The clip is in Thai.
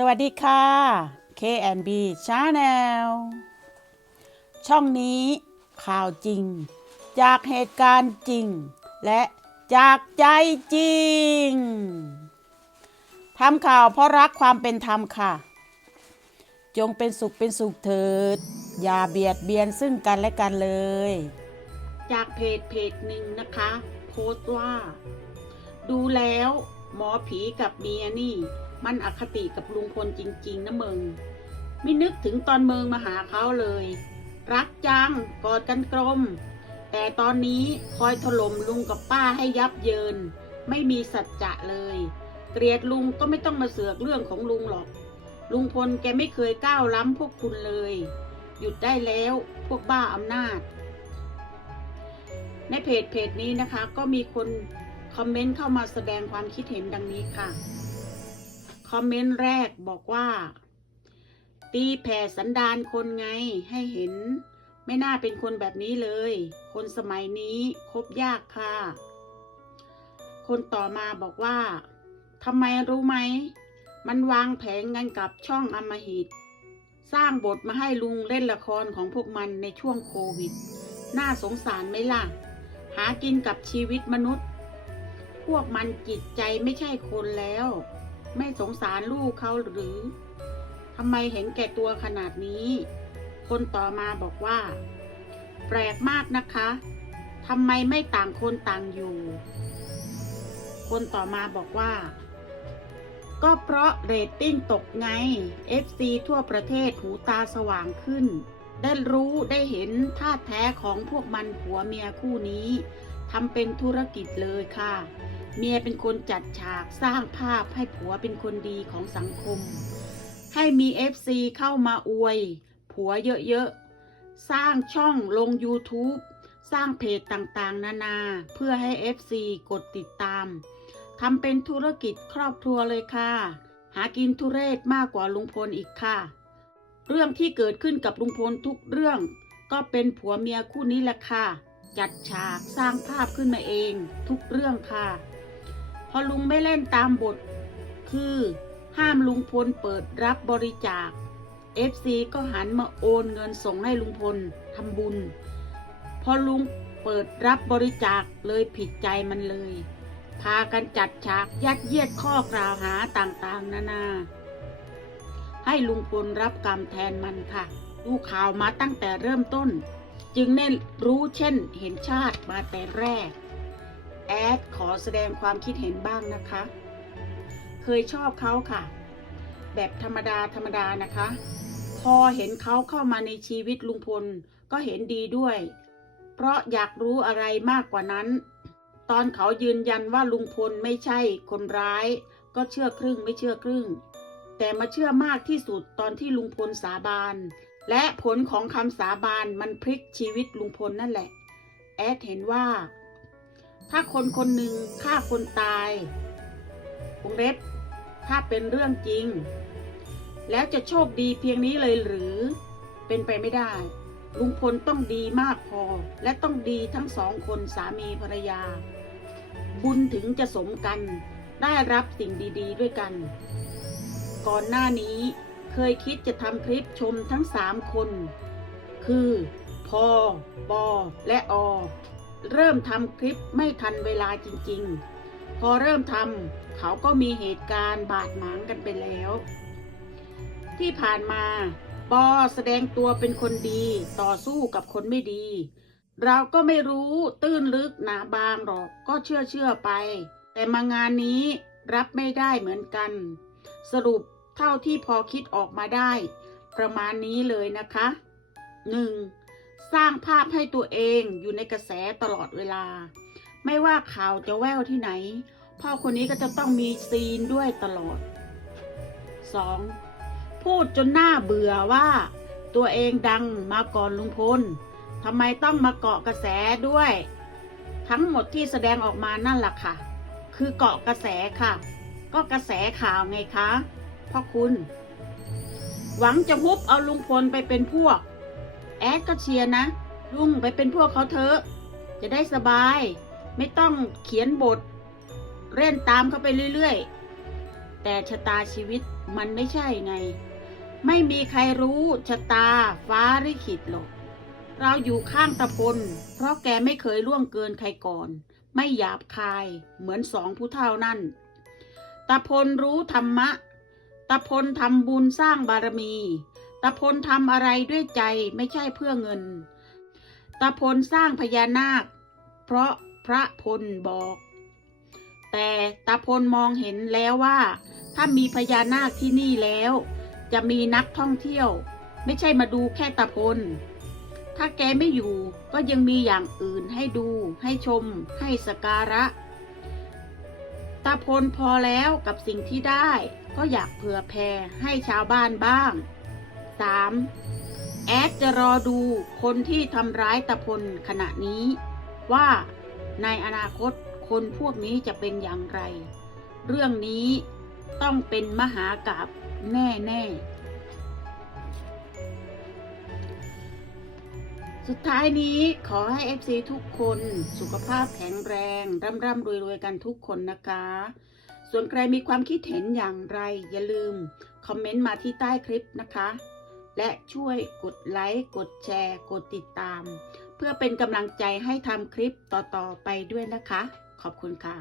สวัสดีค่ะ K&B Channel ช่องนี้ข่าวจริง จากเหตุการณ์จริง และจากใจจริงทำข่าวเพราะรักความเป็นธรรมค่ะ จงเป็นสุขเป็นสุขเถิด อย่าเบียดเบียนซึ่งกันและกันเลย จากเพจเพจหนึ่งนะคะ โพสต์ว่า ดูแล้ว หมอผีกับเมียนี่ มันอคติกับลุงพลจริง ๆนะเมืองไม่นึกถึงตอนเมืองมาหาเขาเลย รักจังกอดกันกลม แต่ตอนนี้คอยถล่มลุงกับป้าให้ยับเยิน ไม่มีสัจจะเลย เกลียดลุงก็ไม่ต้องมาเสือกเรื่องของลุงหรอก ลุงพลแกไม่เคยก้าวล้ำพวกคุณเลย หยุดได้แล้วพวกบ้าอำนาจ ในเพจเพจนี้นะคะ ก็มีคนคอมเมนต์เข้ามาแสดงความคิดเห็นดังนี้ค่ะ คอมเมนต์แรกบอกว่า ตีแผ่สันดานคนไงให้เห็น ไม่น่าเป็นคนแบบนี้เลย คนสมัยนี้คบยากค่ะ คนต่อมาบอกว่าทำไมรู้ไหม มันวางแผนกันกับช่องอมหิต สร้างบทมาให้ลุงเล่นละครของพวกมันในช่วงโควิด น่าสงสารไหมล่ะ หากินกับชีวิตมนุษย์ พวกมันจิตใจไม่ใช่คนแล้ว ไม่สงสารลูกเขาหรือทำไมเห็นแก่ตัวขนาดนี้ คนต่อมาบอกว่า แปลกมากนะคะทำไมไม่ต่างคนต่างอยู่ คนต่อมาบอกว่า ก็เพราะเรตติ้งตกไง FC ทั่วประเทศหูตาสว่างขึ้น ได้รู้ได้เห็นท่าแท้ของพวกมันผัวเมียคู่นี้ทำเป็นธุรกิจเลยค่ะ เมียเป็นคนจัดฉากสร้างภาพให้ผัวเป็นคนดีของสังคม ให้มี FC เข้ามาอวย ผัวเยอะๆ สร้างช่องลง YouTube สร้างเพจต่างๆ นานาเพื่อให้ FC กดติดตามทำเป็นธุรกิจครอบครัวเลยค่ะ หากินทุเรศมากกว่าลุงพลอีกค่ะ เรื่องที่เกิดขึ้นกับลุงพลทุกเรื่อง ก็เป็นผัวเมียคู่นี้แหละค่ะ จัดฉากสร้างภาพขึ้นมาเอง ทุกเรื่องค่ะ พอลุงไม่เล่นตามบท คือห้ามลุงพลเปิดรับบริจาค FC ก็หันมาโอนเงินส่งให้ลุงพลทำบุญ พอลุงเปิดรับบริจาคเลยผิดใจมันเลย พากันจัดฉากยัดเยียดข้อกล่าวหาต่างๆ นานา ให้ลุงพลรับกรรมแทนมันค่ะ ดูข่าวมาตั้งแต่เริ่มต้น จึงได้รู้เช่นเห็นชาติมาแต่แรก แอดขอแสดงความคิดเห็นบ้างนะคะ เคยชอบเขาค่ะ แบบธรรมดาธรรมดานะคะ พอเห็นเขาเข้ามาในชีวิตลุงพลก็เห็นดีด้วย เพราะอยากรู้อะไรมากกว่านั้น ตอนเขายืนยันว่าลุงพลไม่ใช่คนร้าย ก็เชื่อครึ่งไม่เชื่อครึ่ง แต่มาเชื่อมากที่สุดตอนที่ลุงพลสาบานและผลของคำสาบานมันพลิกชีวิตลุงพลนั่นแหละ แอดเห็นว่า ถ้าคนคนหนึ่งฆ่าคนตายวงเล็บถ้าเป็นเรื่องจริง แล้วจะโชคดีเพียงนี้เลยหรือเป็นไปไม่ได้ ลุงพลต้องดีมากพอ และต้องดีทั้งสองคนสามีภรรยา บุญถึงจะสมกันได้รับสิ่งดี ๆ ด้วยกัน ก่อนหน้านี้เคยคิดจะทำคลิปชมทั้งสามคน คือ พอ บอ และอ เริ่มทำคลิปไม่ทันเวลาจริงๆ พอเริ่มทำเขาก็มีเหตุการณ์บาดหมางกันไปแล้ว ที่ผ่านมาปอแสดงตัวเป็นคนดีต่อสู้กับคนไม่ดี เราก็ไม่รู้ตื้นลึกหนาบางหรอกก็เชื่อเชื่อไป แต่มางานนี้รับไม่ได้เหมือนกัน สรุปเท่าที่พอคิดออกมาได้ ประมาณนี้เลยนะคะ 1. สร้างภาพให้ตัวเองอยู่ในกระแสตลอดเวลา ไม่ว่าข่าวจะแววที่ไหน พ่อคนนี้ก็จะต้องมีซีนด้วยตลอด 2. พูดจนหน้าเบื่อว่า ตัวเองดังมาก่อนลุงพลทำไมต้องมาเกาะกระแสด้วย ทั้งหมดที่แสดงออกมานั่นแหละค่ะ คือเกาะกระแสค่ะ ก็กระแสข่าวไงคะพ่อคุณ หวังจะฮุบเอาลุงพลไปเป็นพวก แอดก็เชียร์นะ ลุงไปเป็นพวกเขาเถอะ จะได้สบาย ไม่ต้องเขียนบท เล่นตามเขาไปเรื่อยๆ แต่ชะตาชีวิตมันไม่ใช่ไง ไม่มีใครรู้ชะตาฟ้าลิขิตหรอก เราอยู่ข้างตะพล เพราะแกไม่เคยล่วงเกินใครก่อน ไม่หยาบคายเหมือนสองผู้เท่านั่น ตะพลรู้ธรรมะ ตะพลทำบุญสร้างบารมี ตะพลทำอะไรด้วยใจไม่ใช่เพื่อเงินตะพลสร้างพญานาค เพราะพระพลบอก แต่ตาพลมองเห็นแล้วว่า ถ้ามีพญานาคที่นี่แล้ว จะมีนักท่องเที่ยว ไม่ใช่มาดูแค่ตาพล ถ้าแกไม่อยู่ก็ยังมีอย่างอื่นให้ดู ให้ชม ให้สกการะ ตาพลพอแล้วกับสิ่งที่ได้ ก็อยากเผื่อแผ่ให้ชาวบ้านบ้าง 3. แอดจะรอดูคนที่ทำร้ายตาพลขณะนี้ ว่าในอนาคตคนพวกนี้จะเป็นอย่างไร เรื่องนี้ต้องเป็นมหากาบแน่ๆสุดท้ายนี้ขอให้ FC ทุกคนสุขภาพแข็งแรง ร่ำร่ำรวยรวยๆกันทุกคนนะคะ ส่วนใครมีความคิดเห็นอย่างไร อย่าลืม คอมเมนต์มาที่ใต้คลิปนะคะ และช่วยกดไลค์ กดแชร์ กดติดตาม เพื่อเป็นกำลังใจให้ทำคลิปต่อ ๆ ไปด้วยนะคะ ขอบคุณค่ะ